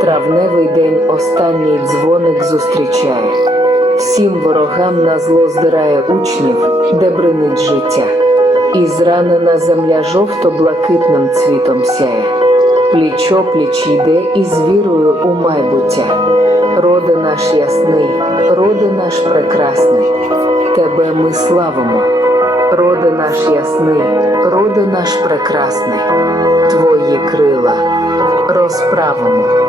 Травневий день останній дзвоник зустрічає. Всім ворогам на зло здирає учнів, де бринить життя. І зранена земля жовто-блакитним цвітом сяє. Пліч пліч йде із вірою у майбуття. Роди наш ясний, роди наш прекрасний, тебе ми славимо. Роди наш ясний, роди наш прекрасний, твої крила розправимо.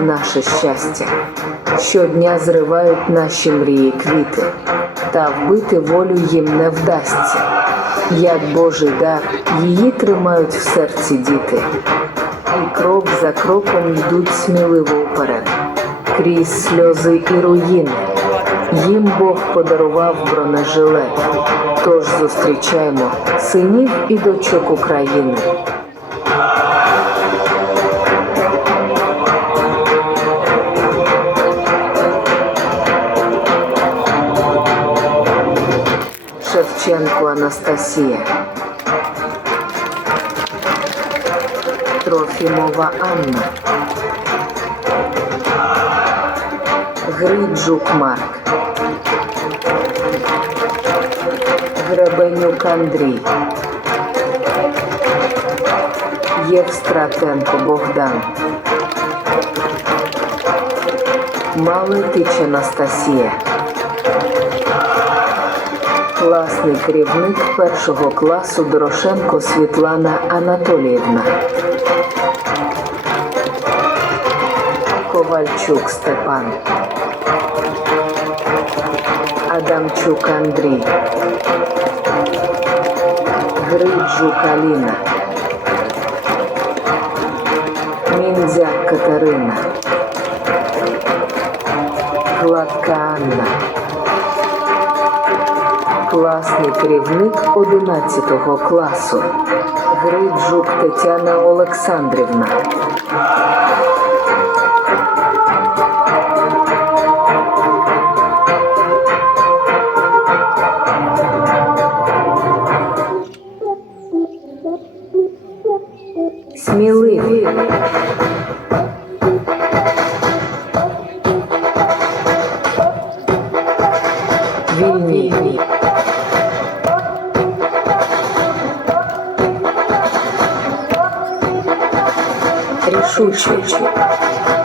Наше щастя, щодня зривають наші мрії квіти, та вбити волю їм не вдасться. Як Божий дар, її тримають в серці діти, і крок за кроком йдуть сміливо вперед, крізь сльози і руїни. Їм Бог подарував бронежилет, тож зустрічаємо синів і дочок України. Анастасія. Трофімова Анна. Гриджук Марк. Гребенюк Андрій. Євстратенко Богдан. Малетич Анастасія. Класний керівник першого класу Дорошенко Світлана Анатоліївна. Ковальчук Степан. Адамчук Андрій. Гриджук Аліна. Мінзяк Катерина. Гладка Анна. Класний керівник 11 класу Гриджук Тетяна Олександрівна. 数据去。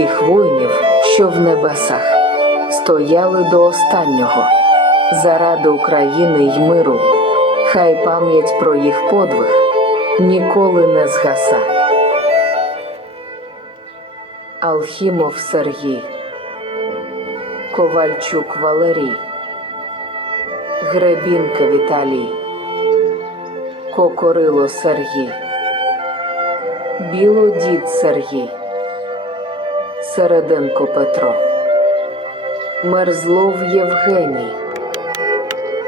Всіх воїнів, що в небесах стояли до останнього, заради України й миру. Хай пам'ять про їх подвиг ніколи не згаса. Алхімов Сергій, Ковальчук Валерій, Гребінка Віталій, Кокорило Сергій. Білодід Сергій, Середенко Петро, Мерзлов Євгеній,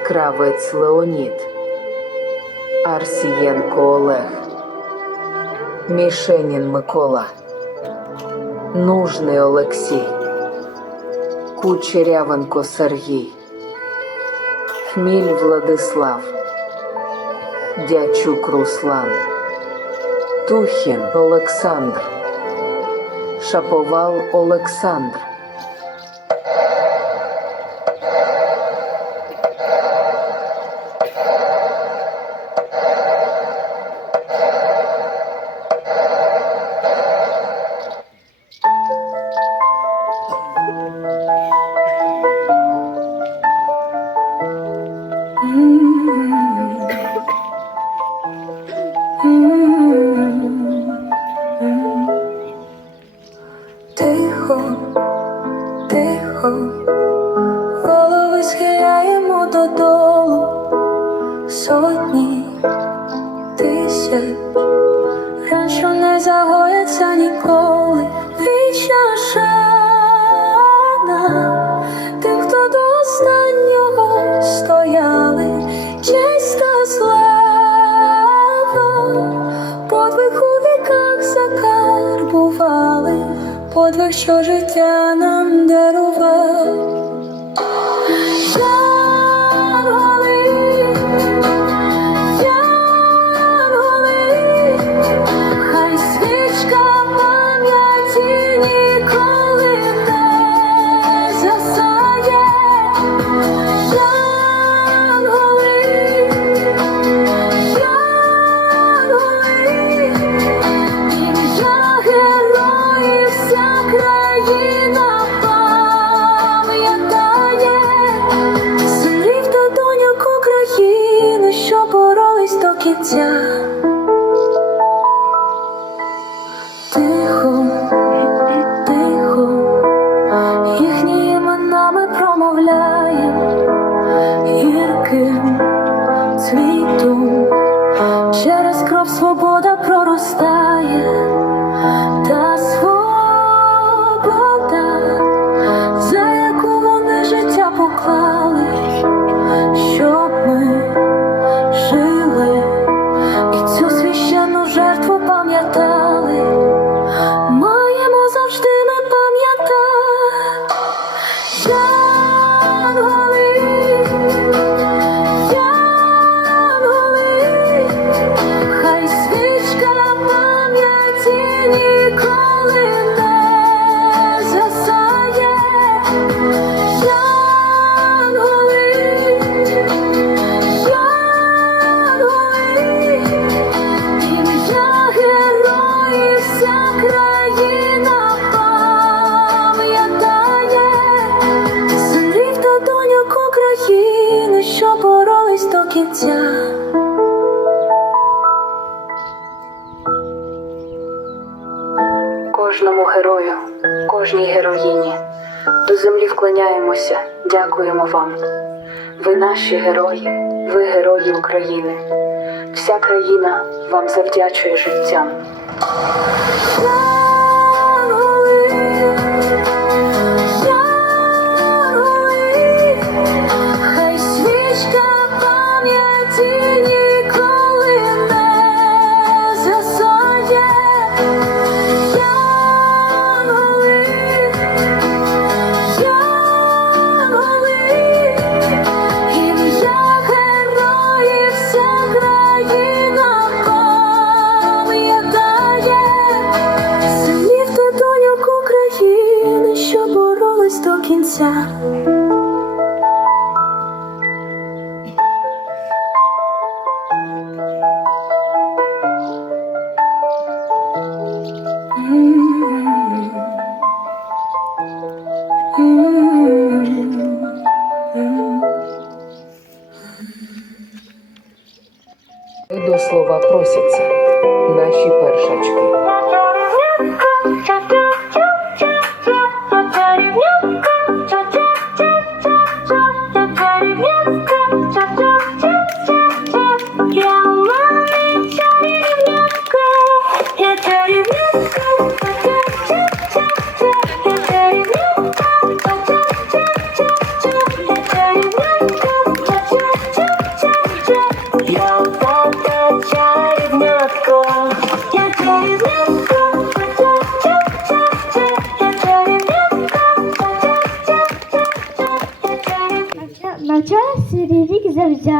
Кравець Леонід, Арсієнко Олег, Мішенін Микола, Нужний Олексій, Кучерявенко Сергій, Хміль Владислав, Дячук Руслан. Тухін Олександр, Шаповал Олександр, ран, що не загояться ніколи. Вічна шана. Тим, хто до останнього стояли, честь та слава, подвиг у віках закарбували, подвиг, що життя нам герою, кожній героїні до землі вклоняємося, дякуємо вам. Ви наші герої, ви герої України. Вся країна вам завдячує життям. Слова просяться наші першачки.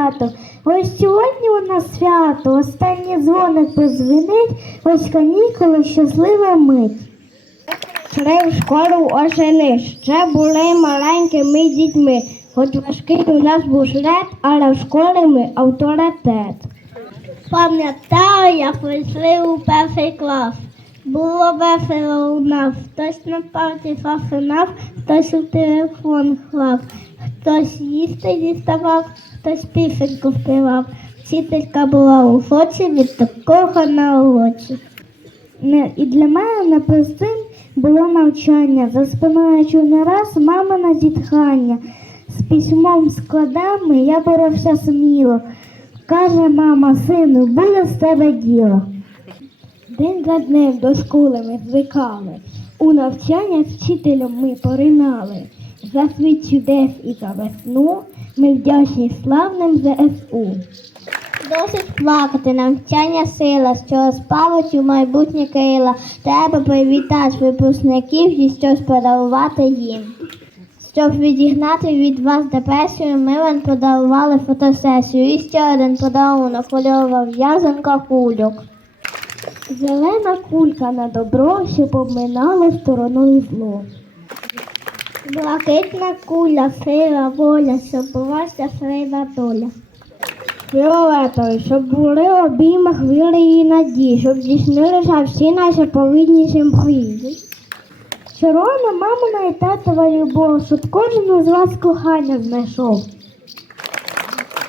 Завзято. Ось сьогодні у нас свято. Останній дзвоник позвонить, ось канікули, щаслива мить. Йшли в школу осени, ще були маленькими дітьми. Хоч важкий у нас був шлях, але в школі ми авторитет. Пам'ятаю, як вийшли у перший клас. Було весело у нас. Хтось на парті фасинав, хтось у телефон грав, хтось їсти діставав, хтось пісеньку співав. Вчителька була у шоці від такого на уроці. І для мене непростим було навчання. За спиною чув не раз мамине зітхання. З письмом складами я боровся сміло. Каже мама, сину, буде з тебе діло. День за днем до школи ми звикали. У навчання з вчителем ми поринали. За світ чудес і за весну ми вдячні славним ЗСУ. Досить плакати, навчання сила, що спалить у майбутнє крила. Треба привітати випускників і щось подарувати їм. Щоб відігнати від вас депресію, ми вам подарували фотосесію. І ще один подарунок кольорова в'язанка кульок. Зелена кулька на добро, щоб обминало стороною зло. Блакитна куля, сила, воля, щоб була щаслива доля. Фіолетовий, щоб були в обіймах віри і надії, щоб здійснилися всі наші повідніші мрії. Червона мамина і татова любов, щоб кожен із вас кохання знайшов.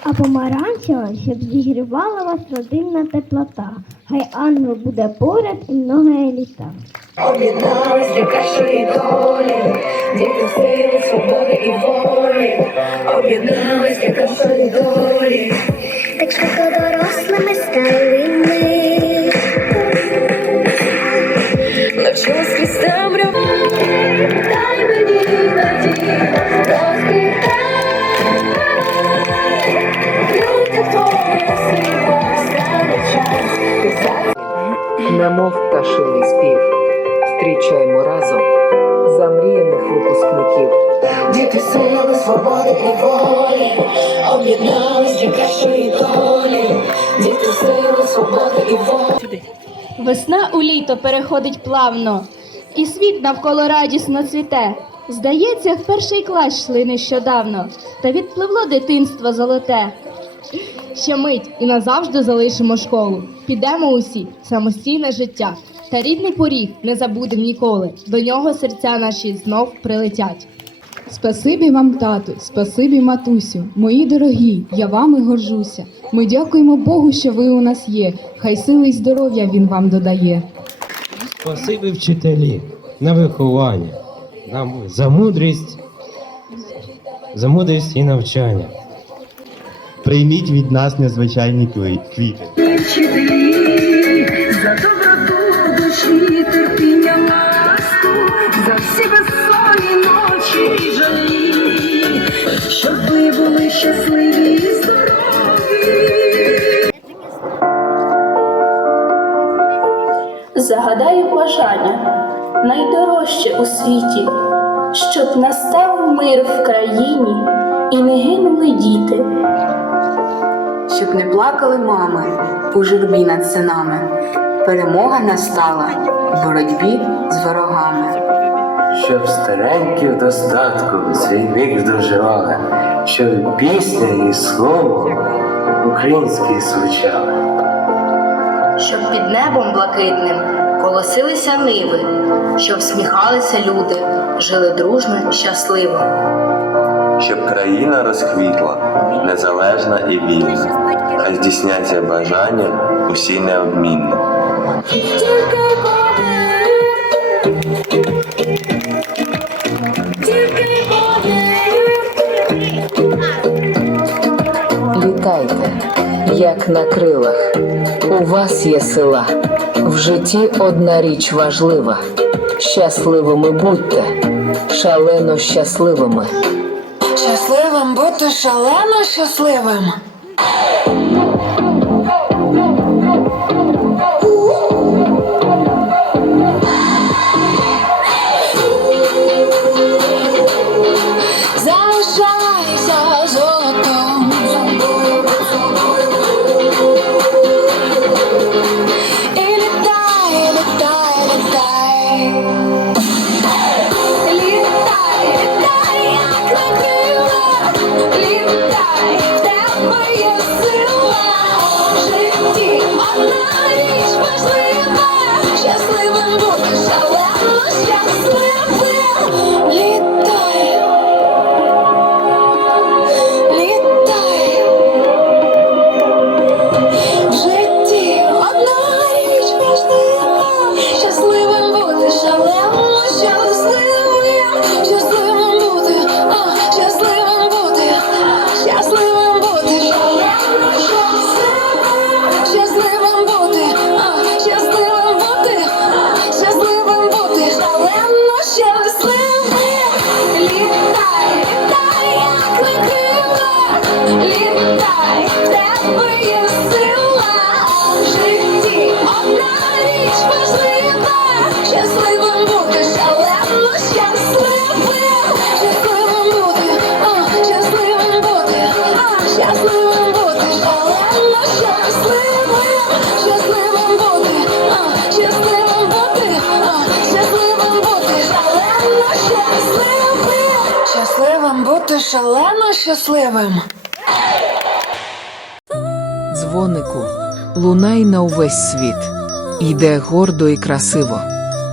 а помаранчева, щоб зігрівала вас родинна теплота. Хай ангел буде поряд і многое літа. Об'єднались для кращої долі, діти сили, свободи і волі, об'єднались для кращої долі. Волі, об'єднались для кращої долі. Діти сили, свободи і волі. Весна у літо переходить плавно, і світ навколо радісно цвіте. Здається, в перший клас йшли нещодавно, та відпливло дитинство золоте. Ще мить і назавжди залишимо школу. Підемо усі самостійне життя. Та рідний поріг не забудем ніколи. До нього серця наші знов прилетять. Спасибі вам, тату, спасибі, матусю, мої дорогі, я вами горжуся. Ми дякуємо Богу, що ви у нас є. Хай сили й здоров'я він вам додає. Спасибі вчителі на виховання, нам за мудрість, за мудрість і навчання. Прийміть від нас незвичайні квіти. Вчителі, за доброту душі, терпіння, ласку, за всі безсонні ночі жалі, щоб ви були щасливі і здорові. Загадаю бажання найдорожче у світі, щоб настав мир в країні і не гинули діти. щоб не плакали мами у журбі над синами. Перемога настала в боротьбі з ворогами. Щоб старенькі в достатку свій вік доживали, щоб пісня і слово українське звучали. щоб під небом блакитним колосилися ниви, щоб всміхалися люди, жили дружно, щасливо. Щоб країна розквітла, незалежна і вільна, хай здійсняться бажання усі неодмінно. Як на крилах. У вас є сила. В житті одна річ важлива. Щасливими будьте, шалено щасливими. Щасливим бути шалено щасливим. Щасливим. Дзвонику, лунай на увесь світ. Йде гордо і красиво.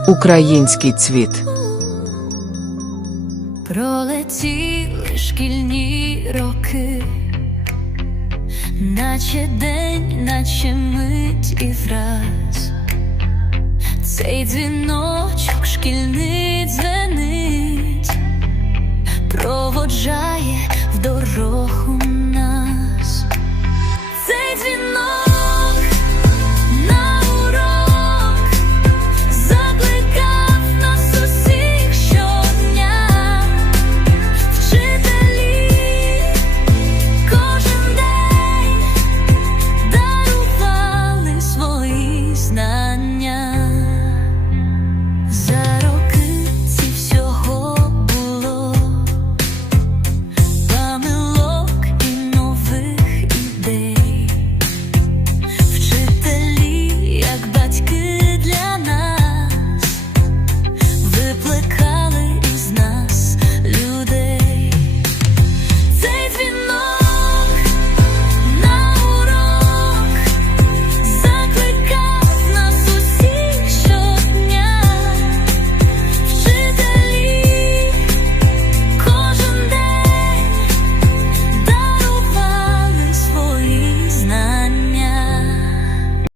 Український цвіт. Пролетіли шкільні роки, наче день, наче мить і враз. Цей дзвіночок шкільний дзвенить, проводжає дорогу нас. Цей дзвіночок